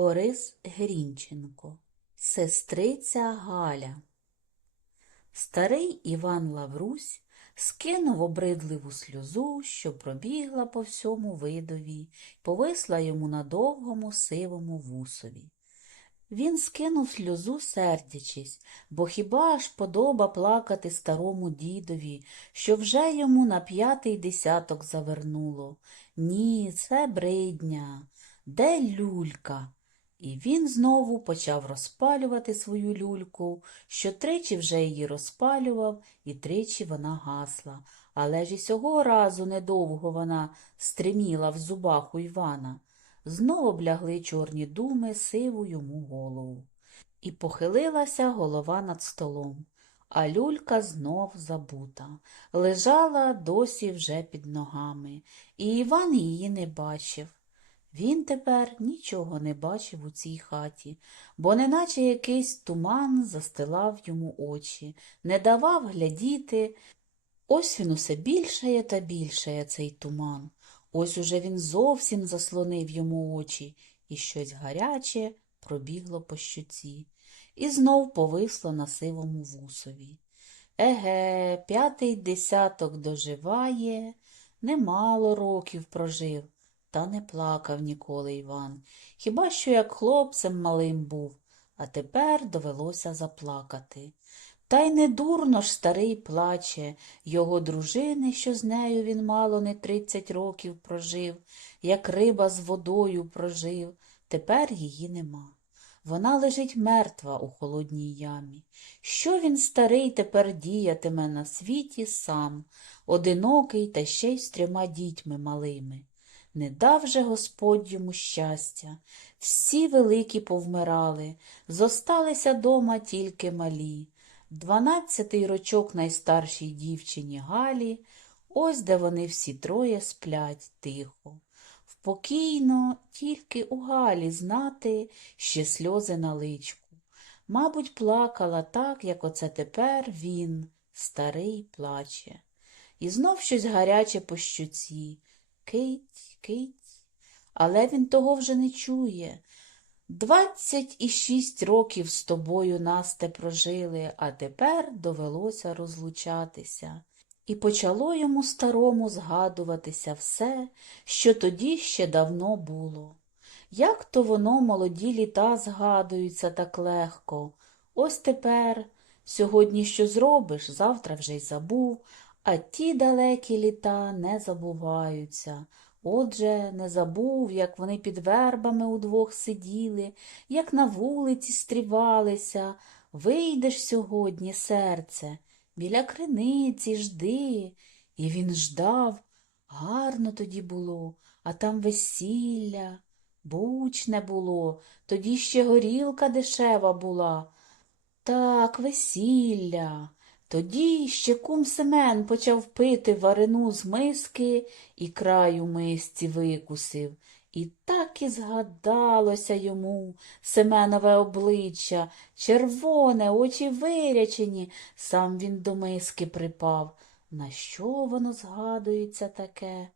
Борис Грінченко Сестриця Галя Старий Іван Лаврусь скинув обридливу сльозу, що пробігла по всьому видові, повисла йому на довгому сивому вусові. Він скинув сльозу, сердячись, бо хіба ж подоба плакати старому дідові, що вже йому на п'ятий десяток завернуло. Ні, це бридня. Де люлька? І він знову почав розпалювати свою люльку, що тричі вже її розпалював, і тричі вона гасла. Але ж і сього разу недовго вона стриміла в зубах у Івана. Знов облягли чорні думи сиву йому голову. І похилилася голова над столом, а люлька знов забута, лежала досі вже під ногами, і Іван її не бачив. Він тепер нічого не бачив у цій хаті, бо неначе якийсь туман застилав йому очі, не давав глядіти. Ось він усе більшає та більшає цей туман. Ось уже він зовсім заслонив йому очі, і щось гаряче пробігло по щоці, і знов повисло на сивому вусові. Еге, п'ятий десяток доживає, немало років прожив, та не плакав ніколи Іван, хіба що як хлопцем малим був, а тепер довелося заплакати. Та й не дурно ж старий плаче, його дружини, що з нею він мало не тридцять років прожив, як риба з водою прожив, тепер її нема. Вона лежить мертва у холодній ямі. Що він старий тепер діятиме на світі сам, одинокий та ще й з трьома дітьми малими. Не дав же Господь йому щастя, всі великі повмирали, зосталися дома тільки малі. Дванадцятий рочок найстаршій дівчині Галі, ось де вони всі троє сплять тихо. Впокійно тільки у Галі знати ще сльози на личку. Мабуть, плакала так, як оце тепер він, старий, плаче. І знов щось гаряче по щоці. Кить, кить, але він того вже не чує. Двадцять і шість років з тобою Насте прожили, а тепер довелося розлучатися. І почало йому старому згадуватися все, що тоді ще давно було. Як то воно молоді літа згадуються так легко. Ось тепер, сьогодні що зробиш, завтра вже й забув, а ті далекі літа не забуваються. Отже, не забув, як вони під вербами удвох сиділи, як на вулиці стрівалися. Вийдеш сьогодні, серце, біля криниці жди. І він ждав. Гарно тоді було, а там весілля. Бучне було, тоді ще горілка дешева була. Так, весілля. Тоді ще кум Семен почав пити варину з миски і край у мисці викусив. І так і згадалося йому Семенове обличчя, червоне, очі вирячені, сам він до миски припав. На що воно згадується таке?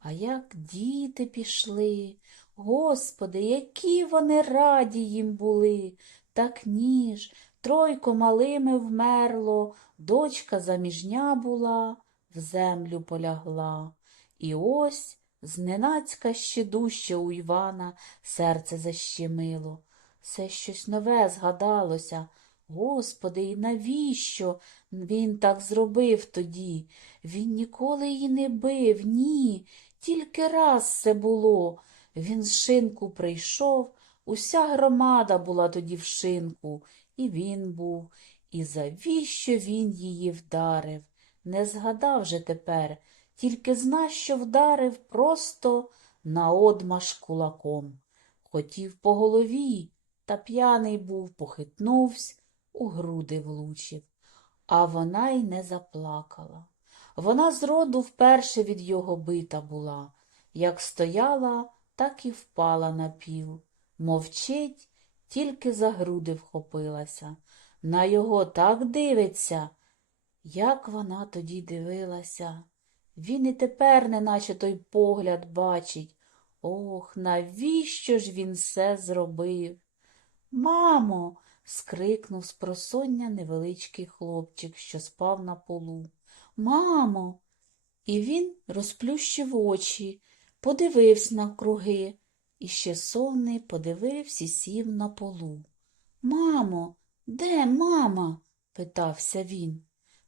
А як діти пішли? Господи, які вони раді їм були, так ніж, тройко малими вмерло, дочка заміжня була, в землю полягла. І ось зненацька ще дужче у Івана серце защемило. Все щось нове згадалося. Господи, і навіщо він так зробив тоді? Він ніколи її не бив, ні, тільки раз це було. Він з шинку прийшов, уся громада була тоді в шинку, і він був, і завіщо він її вдарив? Не згадав же тепер, тільки зна, що вдарив просто наодмаш кулаком. Хотів по голові, та п'яний був, похитнувся, у груди влучив. А вона й не заплакала. Вона зроду вперше від його бита була. Як стояла, так і впала на піл. Мовчить, тільки за груди вхопилася. На його так дивиться. Як вона тоді дивилася. Він і тепер неначе той погляд бачить. Ох, навіщо ж він все зробив? Мамо. скрикнув з просоння невеличкий хлопчик, що спав на полу. Мамо. І він розплющив очі, подивився на круги, і ще сонний подивився і сів на полу. Мамо, де мама? питався він.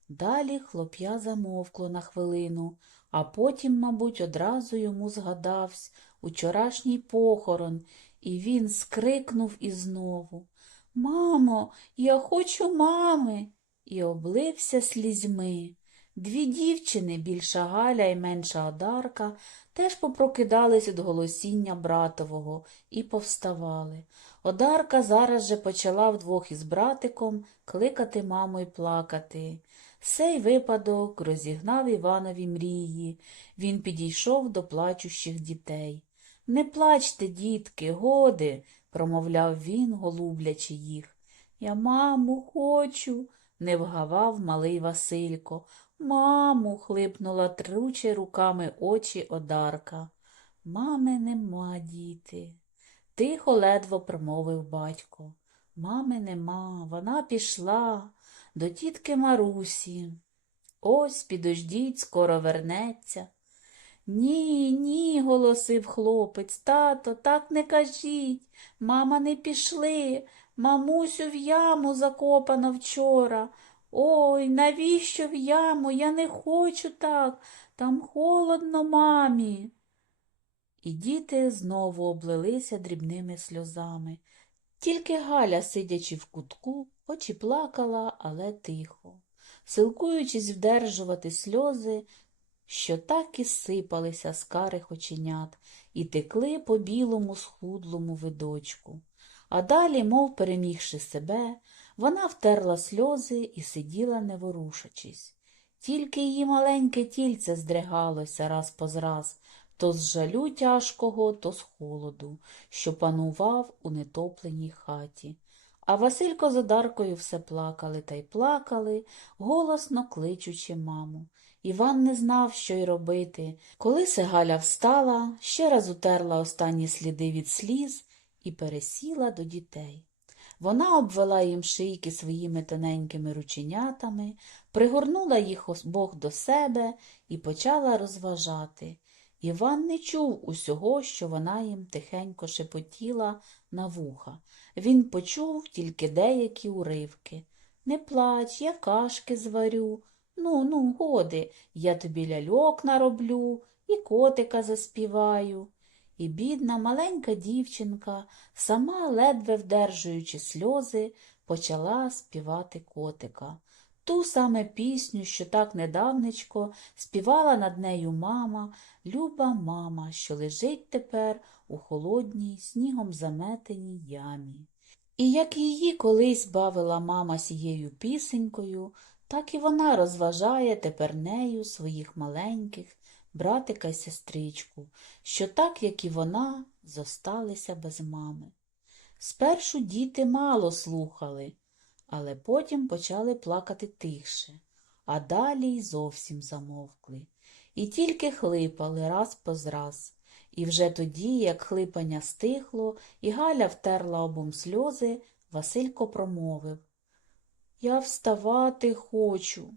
Далі хлоп'я замовкло на хвилину, а потім, мабуть, одразу йому згадався учорашній похорон, і він скрикнув і знову Мамо, я хочу мами, і облився слізьми. Дві дівчини, більша Галя і менша Одарка, теж попрокидались від голосіння братового і повставали. Одарка зараз же почала вдвох із братиком кликати маму й плакати. Сей випадок розігнав Іванові мрії. Він підійшов до плачущих дітей. Не плачте, дітки, годи, промовляв він, голублячи їх. Я маму хочу, не вгавав малий Василько. Маму, хлипнула труче руками очі Одарка. Мами нема, діти. Тихо ледво промовив батько. Мами нема, вона пішла до тітки Марусі. Ось підождіть, скоро вернеться. Ні, ні, голосив хлопець, тато, так не кажіть. Мама не пішли. Мамусю в яму закопано вчора. Ой, навіщо в яму? Я не хочу так. Там холодно, мамі. І діти знову облилися дрібними сльозами. Тільки Галя, сидячи в кутку, хоч і плакала, але тихо, силкуючись вдержувати сльози, що так і сипалися з карих оченят і текли по білому схудлому видочку. А далі, мов перемігши себе, вона втерла сльози і сиділа, не ворушачись. Тільки її маленьке тільце здригалося раз по зраз, то з жалю тяжкого, то з холоду, що панував у нетопленій хаті. А Василько з Одаркою все плакали та й плакали, голосно кличучи маму. Іван не знав, що й робити. Коли Сегаля встала, ще раз утерла останні сліди від сліз і пересіла до дітей. Вона обвела їм шийки своїми тоненькими рученятами, пригорнула їх обох до себе і почала розважати. Іван не чув усього, що вона їм тихенько шепотіла на вуха. Він почув тільки деякі уривки. Не плач, я кашки зварю. Ну, ну, годи, я тобі ляльок нароблю і котика заспіваю. І бідна маленька дівчинка, сама ледве вдержуючи сльози, почала співати котика. Ту саме пісню, що так недавнечко співала над нею мама, люба мама, що лежить тепер у холодній, снігом заметеній ямі. І як її колись бавила мама сією пісенькою, так і вона розважає тепер нею своїх маленьких братика й сестричку, що так, як і вона, зосталися без мами. Спершу діти мало слухали, але потім почали плакати тихше, а далі й зовсім замовкли. І тільки хлипали раз по зраз. І вже тоді, як хлипання стихло, і Галя втерла обом сльози, Василько промовив Я вставати хочу.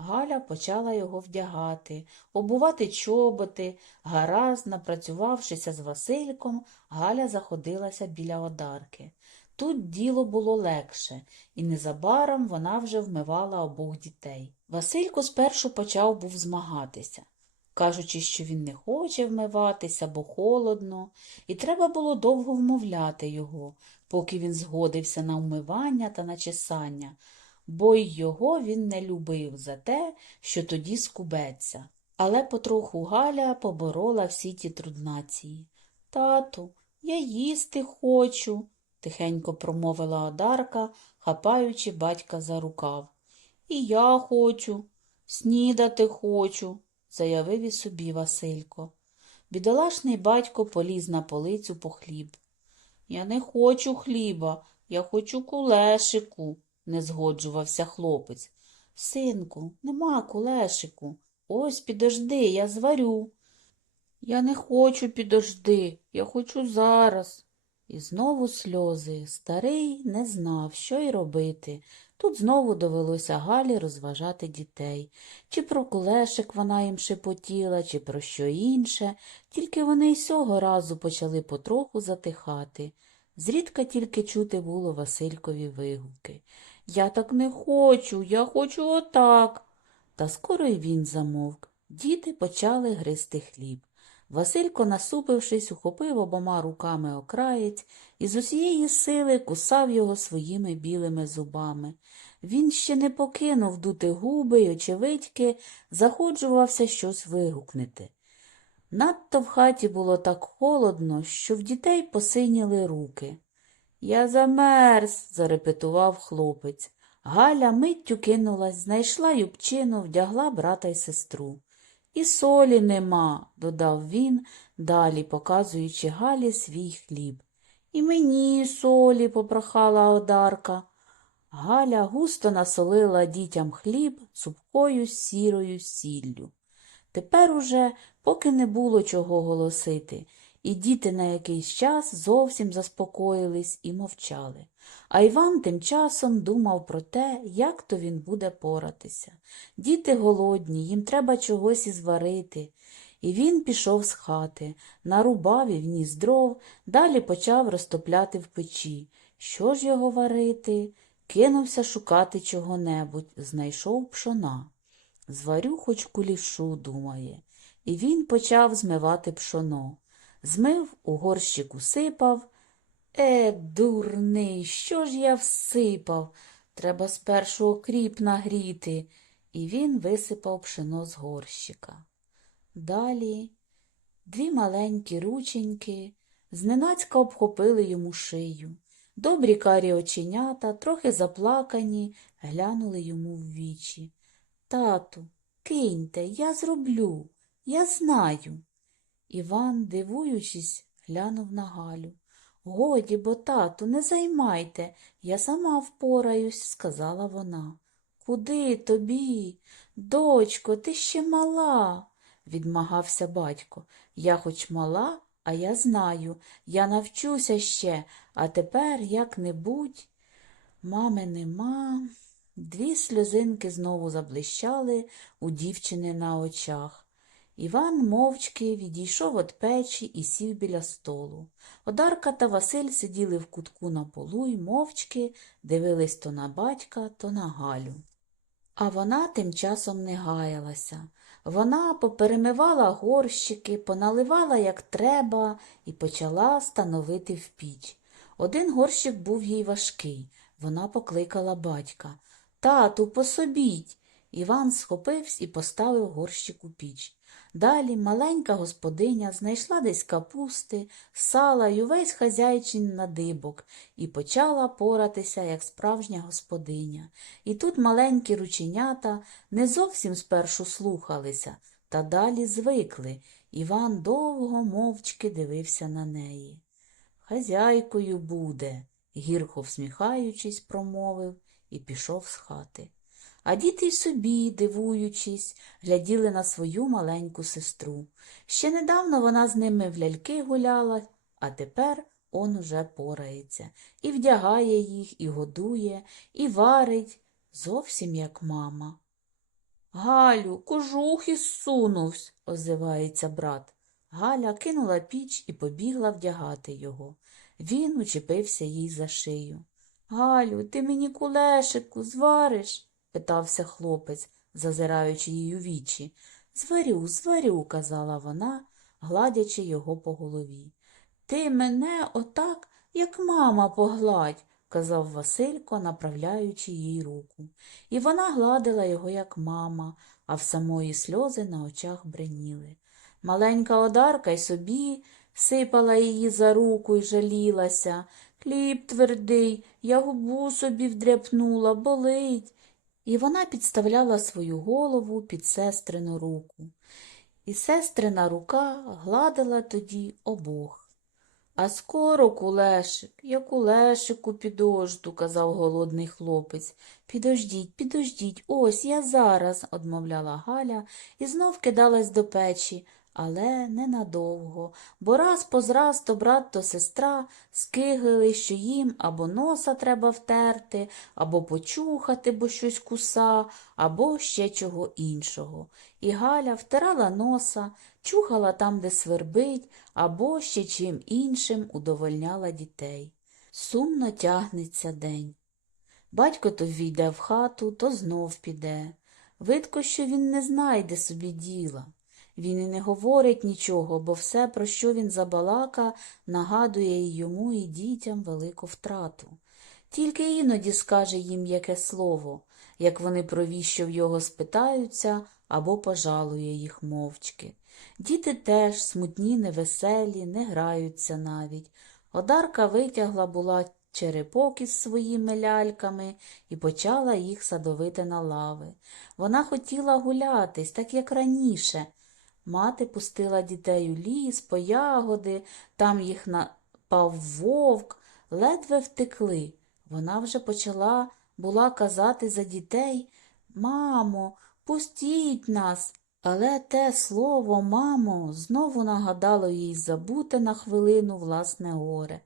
Галя почала його вдягати, обувати чоботи. Гаразд, напрацювавшися з Васильком, Галя заходилася біля одарки. Тут діло було легше, і незабаром вона вже вмивала обох дітей. Василько спершу почав був змагатися, кажучи, що він не хоче вмиватися, бо холодно, і треба було довго вмовляти його, поки він згодився на вмивання та на чесання, бо й його він не любив за те, що тоді скубеться. Але потроху Галя поборола всі ті труднації. Тату, я їсти хочу, тихенько промовила Одарка, хапаючи батька за рукав. І я хочу, снідати хочу, заявив і собі Василько. Бідолашний батько поліз на полицю по хліб. Я не хочу хліба, я хочу кулешику, не згоджувався хлопець. Синку, нема кулешику. Ось підожди, я зварю. Я не хочу підожди, я хочу зараз. І знову сльози. Старий не знав, що й робити. Тут знову довелося Галі розважати дітей. Чи про кулешик вона їм шепотіла, чи про що інше, тільки вони й сього разу почали потроху затихати. Зрідка тільки чути було Василькові вигуки. Я так не хочу, я хочу отак. Та скоро й він замовк. Діти почали гризти хліб. Василько, насупившись, ухопив обома руками окраєць і з усієї сили кусав його своїми білими зубами. Він ще не покинув дути губи й, очевидьки, заходжувався щось вигукнути. Надто в хаті було так холодно, що в дітей посиніли руки. Я замерз, зарепетував хлопець. Галя миттю кинулась, знайшла юбчину, вдягла брата й сестру. І солі нема, додав він, далі показуючи Галі свій хліб. І мені солі, попрохала Одарка. Галя густо насолила дітям хліб цупкою сірою сіллю. Тепер уже, поки не було чого голосити, і діти на якийсь час зовсім заспокоїлись і мовчали. А Іван тим часом думав про те, як то він буде поратися. Діти голодні, їм треба чогось і зварити. І він пішов з хати, нарубав і вніс дров, далі почав розтопляти в печі. Що ж його варити? Кинувся шукати чого-небудь, знайшов пшона. Зварю хоч кулішу, думає. І він почав змивати пшоно. Змив, у горщик усипав. Е, дурний, що ж я всипав? Треба спершу окріп нагріти. І він висипав пшено з горщика. Далі дві маленькі рученьки зненацька обхопили йому шию. Добрі карі оченята, трохи заплакані, глянули йому в вічі. Тату, киньте, я зроблю, я знаю. Іван, дивуючись, глянув на Галю. Годі, бо, тату, не займайте, я сама впораюсь, сказала вона. Куди тобі? Дочко, ти ще мала, відмагався батько. Я хоч мала, а я знаю, я навчуся ще, а тепер як-небудь. Мами нема. Дві сльозинки знову заблищали у дівчини на очах. Іван мовчки відійшов від печі і сів біля столу. Одарка та Василь сиділи в кутку на полу й мовчки дивились то на батька, то на Галю. А вона тим часом не гаялася. Вона поперемивала горщики, поналивала як треба і почала становити в піч. Один горщик був їй важкий. Вона покликала батька. Тату, пособіть. Іван схопився і поставив горщик у піч. Далі маленька господиня знайшла десь капусти, сала й увесь хазяйчин надибок і почала поратися, як справжня господиня. І тут маленькі рученята не зовсім спершу слухалися, та далі звикли. Іван довго мовчки дивився на неї. Хазяйкою буде, гірко всміхаючись, промовив і пішов з хати. А діти й собі, дивуючись, гляділи на свою маленьку сестру. Ще недавно вона з ними в ляльки гуляла, а тепер он уже порається, і вдягає їх, і годує, і варить, зовсім як мама. Галю, кожух ізсунувсь, озивається брат. Галя кинула піч і побігла вдягати його. Він учепився їй за шию. Галю, ти мені кулешику звариш? Питався хлопець, зазираючи їй у вічі. Зварю, зварю, казала вона, гладячи його по голові. Ти мене отак, як мама погладь, казав Василько, направляючи їй руку. І вона гладила його, як мама, а в самої сльози на очах бреніли. Маленька одарка й собі сипала її за руку й жалілася. Хліб твердий, я губу собі вдряпнула, болить. І вона підставляла свою голову під сестрину руку. І сестрина рука гладила тоді обох. А скоро кулешик, я кулешику підожду, казав голодний хлопець. Підождіть, підождіть, ось я зараз, одмовляла Галя і знов кидалась до печі, але ненадовго, бо раз позраз то брат, то сестра скиглили, що їм або носа треба втерти, або почухати, бо щось куса, або ще чого іншого. І Галя втирала носа, чухала там, де свербить, або ще чим іншим удовольняла дітей. Сумно тягнеться день. Батько то війде в хату, то знов піде. Видко, що він не знайде собі діла. Він і не говорить нічого, бо все, про що він забалака, нагадує і йому, і дітям велику втрату. Тільки іноді скаже їм яке слово, як вони про віщо в його спитаються або пожалує їх мовчки. Діти теж смутні, невеселі, не граються навіть. Одарка витягла була черепок із своїми ляльками і почала їх садовити на лави. Вона хотіла гулятись, так як раніше. Мати пустила дітей у ліс, по ягоди, там їх напав вовк, ледве втекли. Вона вже почала була казати за дітей Мамо, пустіть нас. Але те слово, мамо, знову нагадало їй забуте на хвилину власне горе.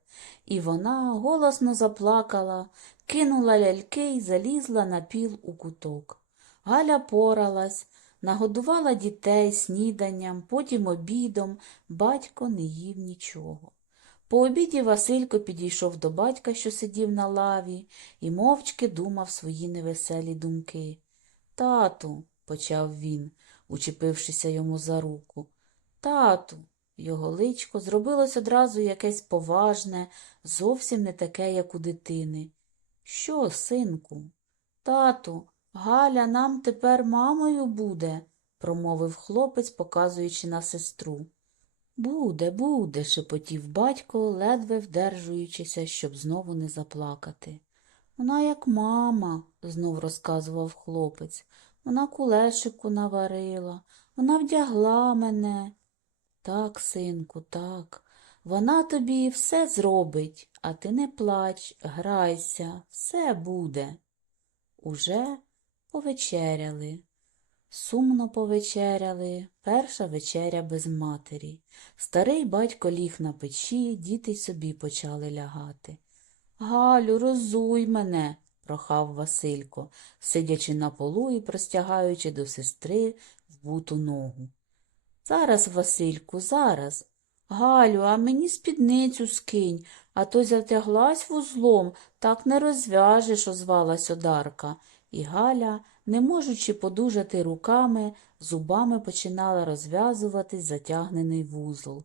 І вона голосно заплакала, кинула ляльки й залізла на піл у куток. Галя поралась, нагодувала дітей сніданням, потім обідом, батько не їв нічого. По обіді Василько підійшов до батька, що сидів на лаві, і мовчки думав свої невеселі думки. Тату, почав він, учепившися йому за руку. Тату, його личко зробилось одразу якесь поважне, зовсім не таке, як у дитини. Що, синку? Тату, Галя нам тепер мамою буде, промовив хлопець, показуючи на сестру. Буде, буде, шепотів батько, ледве вдержуючися, щоб знову не заплакати. Вона як мама, знов розказував хлопець. Вона кулешику наварила, вона вдягла мене. Так, синку, так. Вона тобі все зробить, а ти не плач, грайся, все буде. Уже повечеряли. Сумно повечеряли, перша вечеря без матері. Старий батько ліг на печі, діти й собі почали лягати. Галю, розуй мене, прохав Василько, сидячи на полу і простягаючи до сестри вбуту ногу. Зараз, Васильку, зараз. Галю, а мені спідницю скинь, а то затяглась вузлом, так не розв'яжеш, озвалась Одарка. І Галя, не можучи подужати руками, зубами починала розв'язувати затягнений вузол.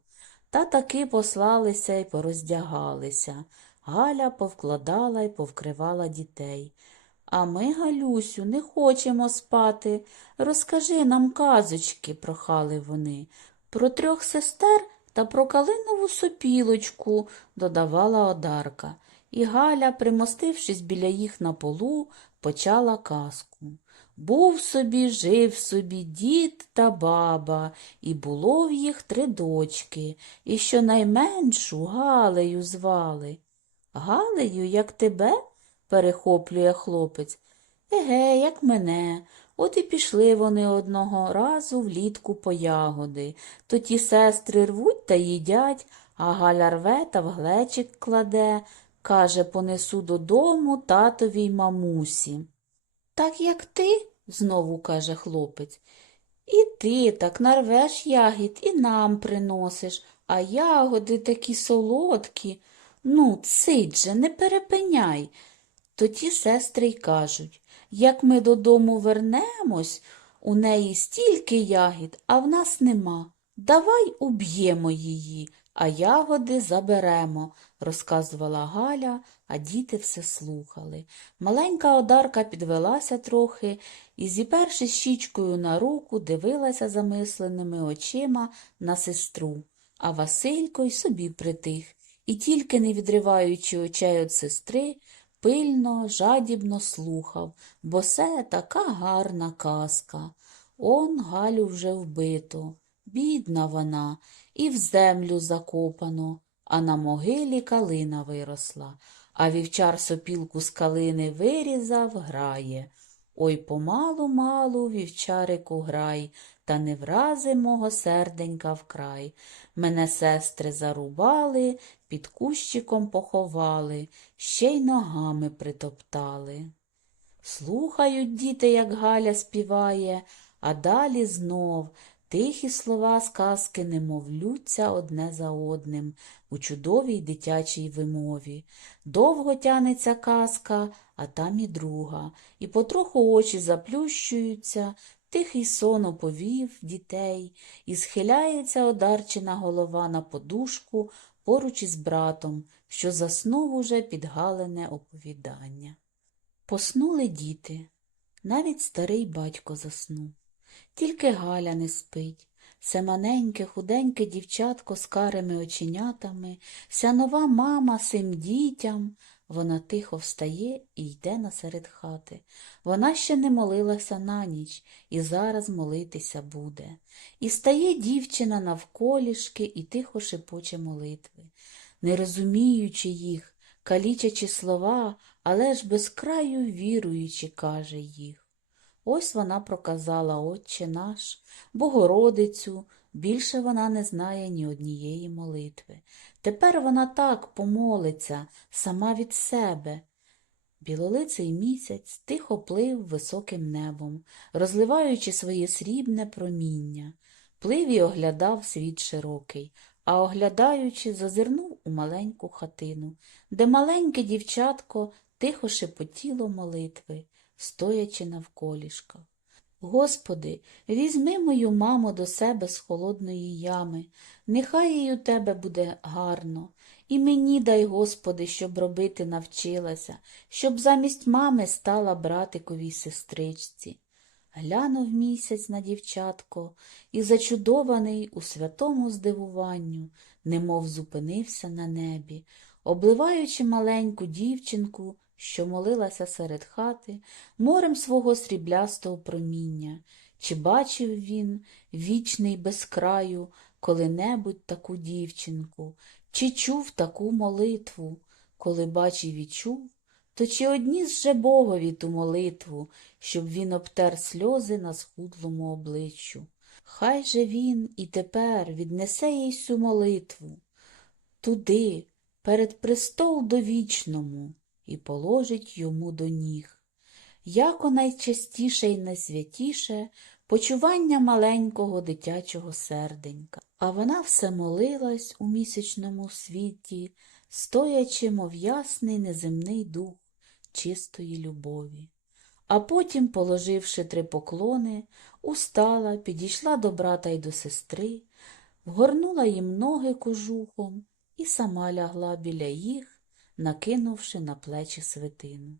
Та таки послалися й пороздягалися. Галя повкладала й повкривала дітей. А ми, Галюсю, не хочемо спати. Розкажи нам казочки, прохали вони. Про трьох сестер та про калинову сопілочку, додавала Одарка. І Галя, примостившись біля їх на полу, почала казку. Був собі, жив собі дід та баба, і було в їх три дочки, і щонайменшу Галею звали. Галею, як тебе? перехоплює хлопець. Еге, як мене. От і пішли вони одного разу влітку по ягоди. То ті сестри рвуть та їдять, а Галя рве та в глечик кладе, каже, понесу додому татовій й мамусі. Так як ти, знову каже хлопець. І ти так нарвеш ягід і нам приносиш, а ягоди такі солодкі. Ну, цить же, не перепиняй. То ті сестри й кажуть, як ми додому вернемось, у неї стільки ягід, а в нас нема. Давай уб'ємо її, а ягоди заберемо, розказувала Галя, а діти все слухали. Маленька одарка підвелася трохи і, зіперши щічкою на руку, дивилася замисленими очима на сестру, а Василько й собі притих, і тільки не відриваючи очей від сестри, пильно, жадібно слухав, бо це така гарна казка. Он Галю вже вбито, бідна вона, і в землю закопано, а на могилі калина виросла, а вівчар сопілку з калини вирізав, грає. Ой, помалу-малу, вівчарику грай, та не врази мого серденька вкрай. Мене сестри зарубали, під кущиком поховали, ще й ногами притоптали. Слухають діти, як Галя співає, а далі знов тихі слова сказки немовлються одне за одним у чудовій дитячій вимові. Довго тянеться казка, а там і друга, і потроху очі заплющуються, тихий сон оповів дітей, і схиляється одарчена голова на подушку поруч із братом, що заснув уже підгалене оповідання. Поснули діти, навіть старий батько заснув. Тільки Галя не спить. Це маленьке, худеньке дівчатко з карими оченятами, ся нова мама сим дітям. Вона тихо встає і йде насеред хати. Вона ще не молилася на ніч і зараз молитися буде. І стає дівчина навколішки і тихо шепоче молитви, не розуміючи їх, калічачи слова, але ж без краю віруючи, каже їх. Ось вона проказала Отче наш, Богородицю, більше вона не знає ні однієї молитви. Тепер вона так помолиться, сама від себе. Білолиций місяць тихо плив високим небом, розливаючи своє срібне проміння. Плив і оглядав світ широкий, а оглядаючи, зазирнув у маленьку хатину, де маленьке дівчатко тихо шепотіло молитви, стоячи навколішках. Господи, візьми мою маму до себе з холодної ями, нехай їй у тебе буде гарно. І мені дай, Господи, щоб робити навчилася, щоб замість мами стала братиковій сестричці. Глянув місяць на дівчатко і, зачудований у святому здивуванню, немов зупинився на небі, обливаючи маленьку дівчинку, що молилася серед хати, морем свого сріблястого проміння. Чи бачив він, вічний без краю, коли-небудь таку дівчинку, чи чув таку молитву, коли бачив і чув, то чи одніс же Богові ту молитву, щоб він обтер сльози на схудлому обличчю? Хай же він і тепер віднесе їй сю молитву туди, перед престол довічному, і положить йому до ніг. Яко найчастіше й найсвятіше почування маленького дитячого серденька. А вона все молилась у місячному світі, стоячи, мов ясний неземний дух чистої любові. А потім, положивши три поклони, устала, підійшла до брата й до сестри, вгорнула їм ноги кожухом і сама лягла біля їх, накинувши на плечі свитину.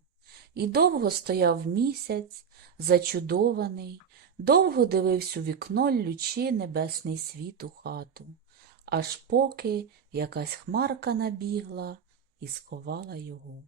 І довго стояв місяць, зачудований, довго дивився у вікно лючи небесний світ у хату, аж поки якась хмарка набігла і сховала його.